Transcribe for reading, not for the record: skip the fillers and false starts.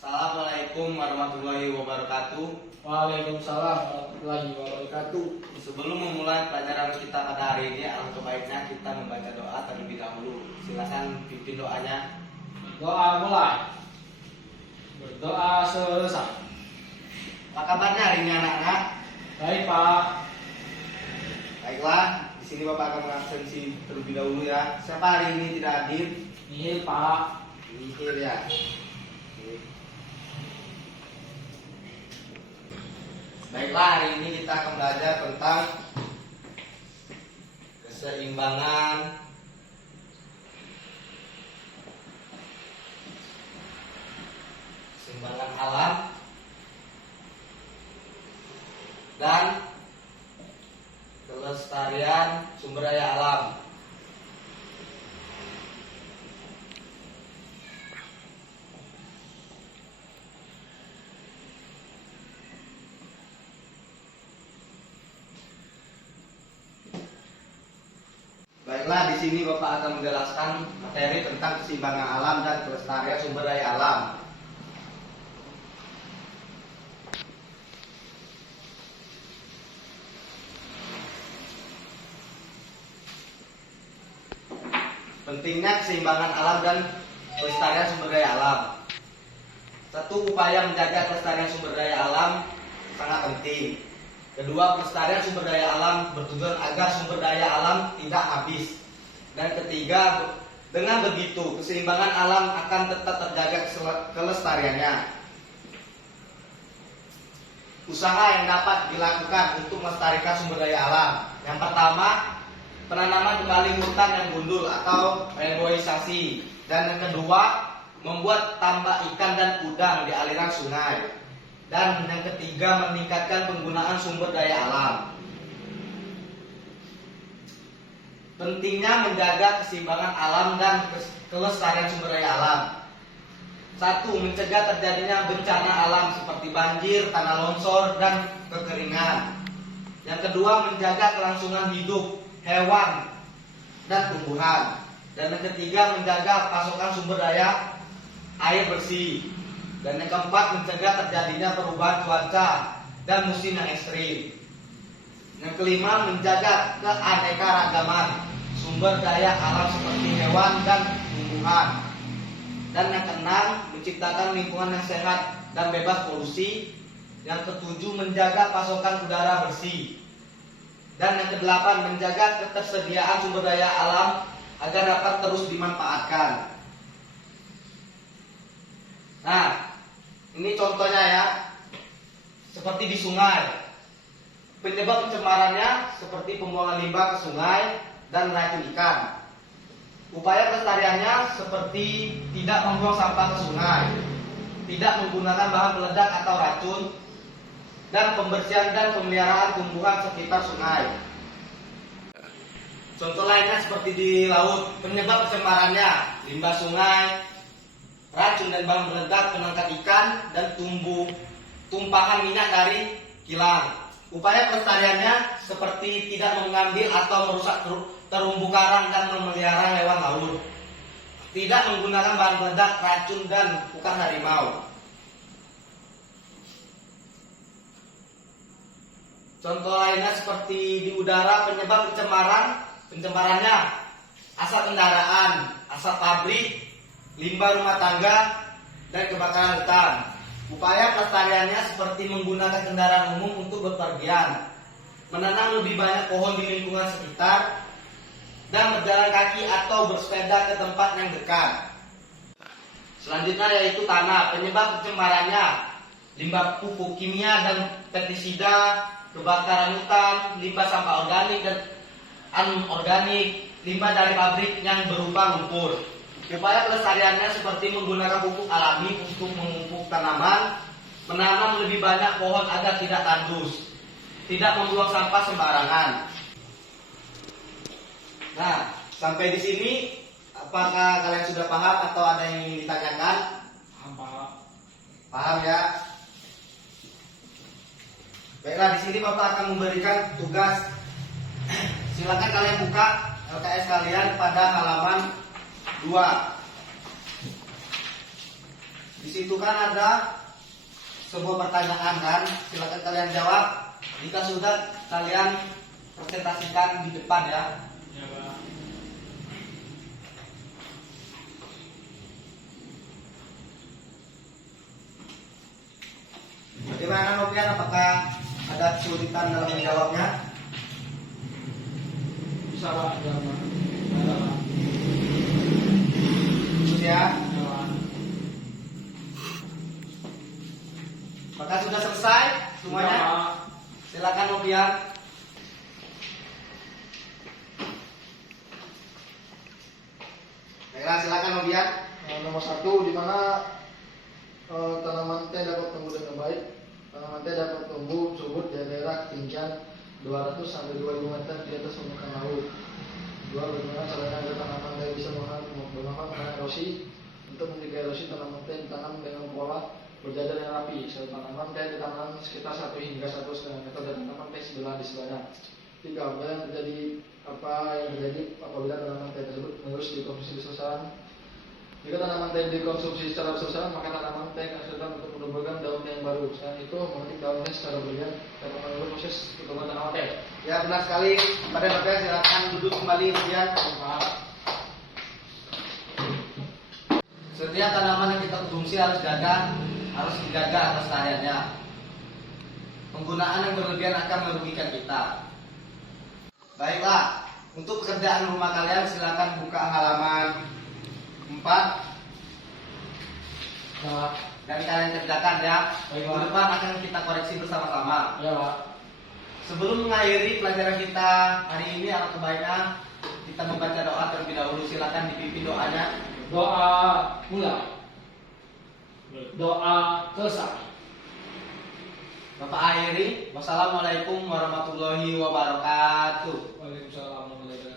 Assalamualaikum warahmatullahi wabarakatuh. Waalaikumsalam warahmatullahi wabarakatuh. Sebelum memulai pelajaran kita pada hari ini, alangkah baiknya kita membaca doa terlebih dahulu. Silakan pimpin doanya. Doa mulai. Berdoa selesai. Apa kabarnya hari ini anak-anak? Baik Pak. Baiklah, di sini Bapak akan mengabsensi terlebih dahulu ya. Siapa hari ini tidak hadir? Nihil Pak. Nihil ya. Baiklah, hari ini kita akan belajar tentang keseimbangan alam dan kelestarian sumber daya alam. Baiklah, di sini Bapak akan menjelaskan materi tentang keseimbangan alam dan kelestarian sumber daya alam. Pentingnya keseimbangan alam dan kelestarian sumber daya alam. Satu, upaya menjaga kelestarian sumber daya alam sangat penting. Kedua, pelestarian sumber daya alam bertujuan agar sumber daya alam tidak habis. Dan ketiga, dengan begitu keseimbangan alam akan tetap terjaga kelestariannya. Usaha yang dapat dilakukan untuk melestarikan sumber daya alam. Yang pertama, penanaman kembali hutan yang gundul atau reboisasi. Dan yang kedua, membuat tambak ikan dan udang di aliran sungai. Dan yang ketiga, meningkatkan penggunaan sumber daya alam. Pentingnya menjaga keseimbangan alam dan kelestarian sumber daya alam. Satu, mencegah terjadinya bencana alam seperti banjir, tanah longsor, dan kekeringan. Yang kedua, menjaga kelangsungan hidup hewan dan tumbuhan. Dan yang ketiga, menjaga pasokan sumber daya air bersih. Dan yang keempat, mencegah terjadinya perubahan cuaca dan musim yang ekstrim. Yang kelima, menjaga keanekaragaman sumber daya alam seperti hewan dan tumbuhan. Dan yang keenam, menciptakan lingkungan yang sehat dan bebas polusi. Yang ketujuh, menjaga pasokan udara bersih. Dan yang kedelapan, menjaga ketersediaan sumber daya alam agar dapat terus dimanfaatkan. Nah, ini contohnya ya, seperti di sungai. Penyebab pencemarannya seperti pembuangan limbah ke sungai dan racun ikan. Upaya pelestariannya seperti tidak membuang sampah ke sungai, tidak menggunakan bahan peledak atau racun, dan pembersihan dan pemeliharaan tumbuhan sekitar sungai. Contoh lainnya seperti di laut, penyebab pencemarannya limbah sungai, racun dan bahan peledak, penangkap ikan, dan tumpahan minyak dari kilang. Upaya pelestariannya seperti tidak mengambil atau merusak terumbu karang dan memelihara hewan laut, tidak menggunakan bahan peledak, racun, dan pukat harimau. Contoh lainnya seperti di udara, penyebab pencemarannya asap kendaraan, asap pabrik, limbah rumah tangga, dan kebakaran hutan. Upaya pelestariannya seperti menggunakan kendaraan umum untuk bepergian, menanam lebih banyak pohon di lingkungan sekitar, dan berjalan kaki atau bersepeda ke tempat yang dekat. Selanjutnya yaitu tanah, penyebab pencemarannya limbah pupuk kimia dan pestisida, kebakaran hutan, limbah sampah organik dan anorganik, limbah dari pabrik yang berupa lumpur. Upaya pelestariannya seperti menggunakan pupuk alami untuk memupuk tanaman, menanam lebih banyak pohon agar tidak tandus, tidak membuang sampah sembarangan. Nah, sampai di sini apakah kalian sudah paham atau ada yang ingin ditanyakan? Paham ya? Baiklah, di sini Bapak akan memberikan tugas. Silakan kalian buka LKS kalian pada halaman 2. Di situ kan ada sebuah pertanyaan kan, silakan kalian jawab. Jika sudah, kalian presentasikan di depan ya. Ya, Pak. Bagaimana Novian, apakah ada kesulitan dalam menjawabnya? Bisa, Pak. Ya, Pak. Ada, Pak. Terus ya, Ya, Pak. maka sudah selesai Ya, semuanya. Pak. Silakan Novian. Baiklah, silakan Novian. Nomor 1, di mana tanaman teh dapat tumbuh dengan baik. Tanaman teh dapat tumbuh subur di daerah ketinggian 200 sampai 2000 meter di atas permukaan laut. 2. Bagaimana caranya agar tanaman teh bisa menghasilkan erosi? Untuk mencegah erosi, tanaman teh ditanam dengan pola berjajar yang rapi. Tanaman teh ditanam sekitar 1 hingga 1,5 meter dan tanaman teh sebelah di sebelahnya. 3. Apa yang terjadi apabila tanaman teh tersebut menerus dikonsumsi besar-besaran? Jika tanaman teh dikonsumsi secara besar-besaran, maka tanaman teh akan kesulitan untuk menumbuhkan daun yang baru. Selain itu, memetik daun teh secara berlebihan dapat mengganggu proses pertumbuhan tanaman teh. Ya, benar sekali. Pada Novian, silakan duduk kembali Novian. Pak. Setiap tanaman yang kita konsumsi harus dijaga atas kelestariannya. Penggunaan yang berlebihan akan merugikan kita. Baiklah, untuk pekerjaan rumah kalian silakan buka halaman 4 Ya, Pak. dan kalian kerjakan ya. Baik, Minggu Pak. depan akan kita koreksi bersama-sama. Ya, Pak. Sebelum mengakhiri pelajaran kita hari ini, alangkah baiknya kita membaca doa terlebih dahulu. Silakan dipimpin doanya. Doa mulai. Doa selesai. Bapak akhiri. Wassalamualaikum warahmatullahi wabarakatuh. Waalaikumsalam warahmatullahi wabarakatuh.